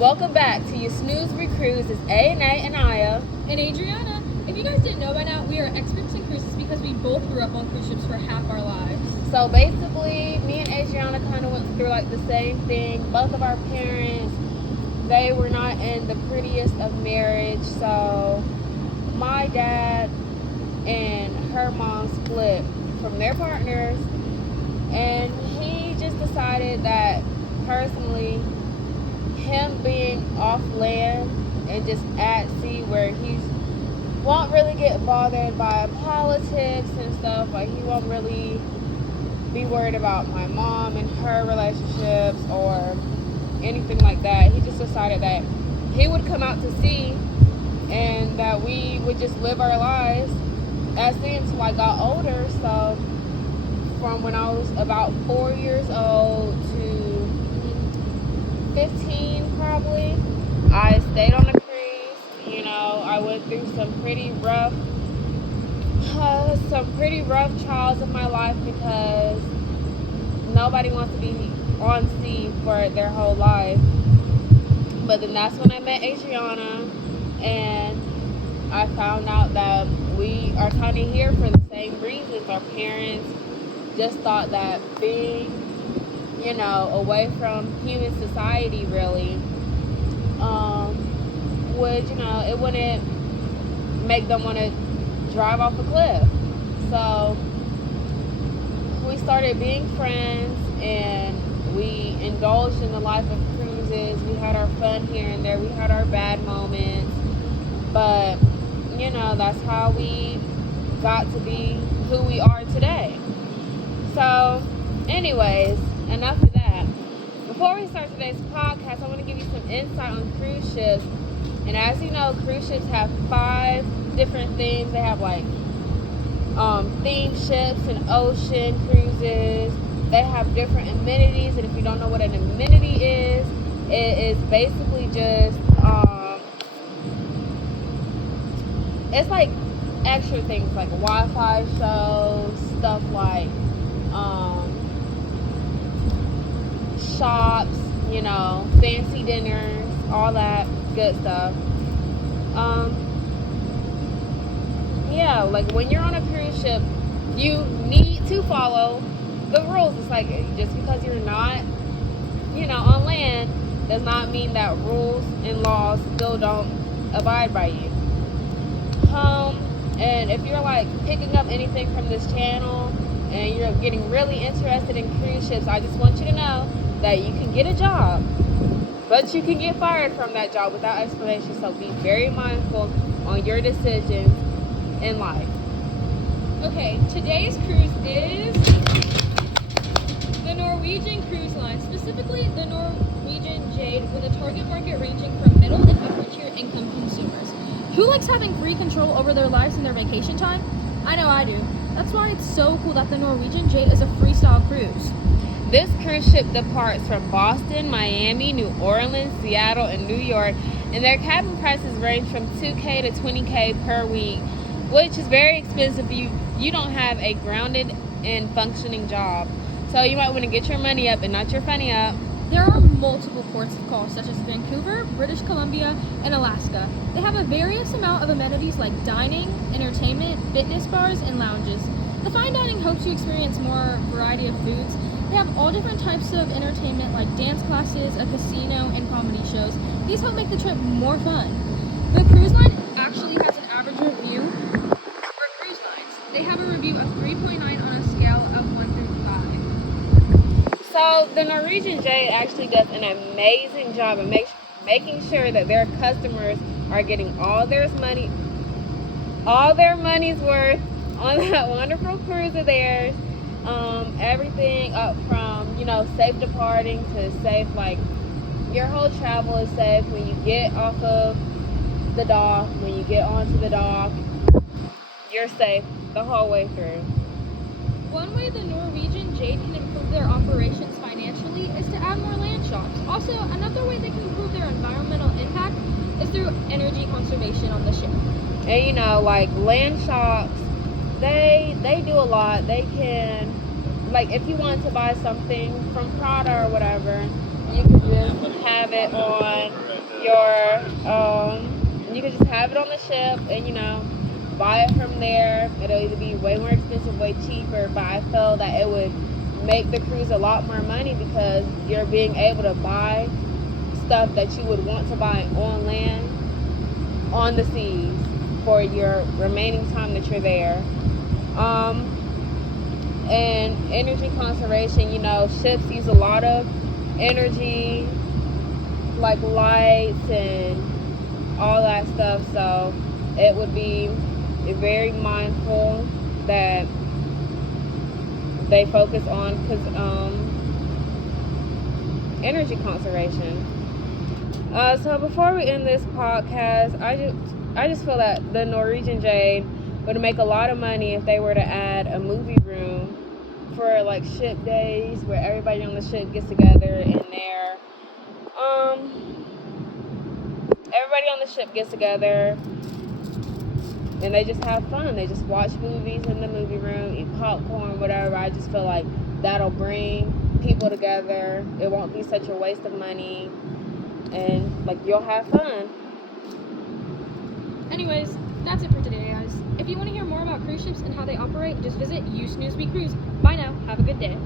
Welcome back to your Snooze Cruise. It's A&A and Aya. And Adriana. If you guys didn't know by now, we are experts in cruises because we both grew up on cruise ships for half our lives. So basically, me and Adriana kind of went through like the same thing. Both of our parents, they were not in the prettiest of marriage. So my dad and her mom split from their partners. And he just decided that personally, him being off land and just at sea where he won't really get bothered by politics and stuff, like he won't really be worried about my mom and her relationships or anything like that. He just decided that he would come out to sea and that we would just live our lives at sea until I got older. So from when I was about 4 years old to 15 probably, I stayed on a cruise. You know, I went through some pretty rough trials of my life because nobody wants to be on sea for their whole life. But then that's when I met Adriana, and I found out that we are kind of here for the same reasons. Our parents just thought that being, you know, away from human society really would, you know, it wouldn't make them want to drive off a cliff. So we started being friends and we indulged in the life of cruises. We had our fun here and there. We had our bad moments. But, you know, that's how we got to be who we are today. So, anyways, enough of that. Before we start today's podcast, I want to give you some insight on cruise ships. And as you know, cruise ships have 5 different themes. They have like theme ships and ocean cruises. They have different amenities, and if you don't know what an amenity is, it is basically just it's like extra things like Wi-Fi shows, stuff like shops, you know, fancy dinners, all that good stuff. Yeah, like when you're on a cruise ship, you need to follow the rules. It's like just because you're not, you know, on land does not mean that rules and laws still don't abide by you. And if you're like picking up anything from this channel and you're getting really interested in cruise ships, I just want you to know that you can get a job, but you can get fired from that job without explanation. So be very mindful on your decisions in life. Okay, today's cruise is the Norwegian Cruise Line, specifically the Norwegian Jade, with a target market ranging from middle and upper tier income consumers. Who likes having free control over their lives and their vacation time? I know I do. That's why it's so cool that the Norwegian Jade is a freestyle cruise. This cruise ship departs from Boston, Miami, New Orleans, Seattle, and New York, and their cabin prices range from $2,000 to $20,000 per week, which is very expensive if you don't have a grounded and functioning job. So you might want to get your money up and not your funny up. There are multiple ports of call, such as Vancouver, British Columbia, and Alaska. They have a various amount of amenities like dining, entertainment, fitness bars, and lounges. The fine dining helps you experience more variety of foods. They have all different types of entertainment like dance classes, a casino, and comedy shows. These help make the trip more fun. The cruise line actually has an average review for cruise lines. They have a review of 3.9 on a scale of 1 through 5. So the Norwegian Jade actually does an amazing job of making sure that their customers are getting all their money's worth on that wonderful cruise of theirs. Everything up from, you know, safe departing to safe, like your whole travel is safe when you get off of the dock, when you get onto the dock, you're safe the whole way through. One way the Norwegian Jade can improve their operations financially is to add more land shops. Also, another way they can improve their environmental impact is through energy conservation on the ship. And you know, like land shops, they do a lot. They can, like, if you want to buy something from Prada or whatever, you can just have it on you can just have it on the ship and, buy it from there. It'll either be way more expensive, way cheaper, but I feel that it would make the cruise a lot more money because you're being able to buy stuff that you would want to buy on land, on the seas, for your remaining time that you're there. And energy conservation, ships use a lot of energy, like lights and all that stuff, so it would be very mindful that they focus on energy conservation. So before we end this podcast, I just feel that the Norwegian Jade would make a lot of money if they were to add a movie room for like ship days where everybody on the ship gets together in there. Everybody on the ship gets together and they just have fun. They just watch movies in the movie room, eat popcorn, whatever. I just feel like that'll bring people together. It won't be such a waste of money, and like you'll have fun. Anyways, that's it for today, guys. If you want to hear more about cruise ships and how they operate, just visit Use Newsweek Cruise. Bye now. Have a good day.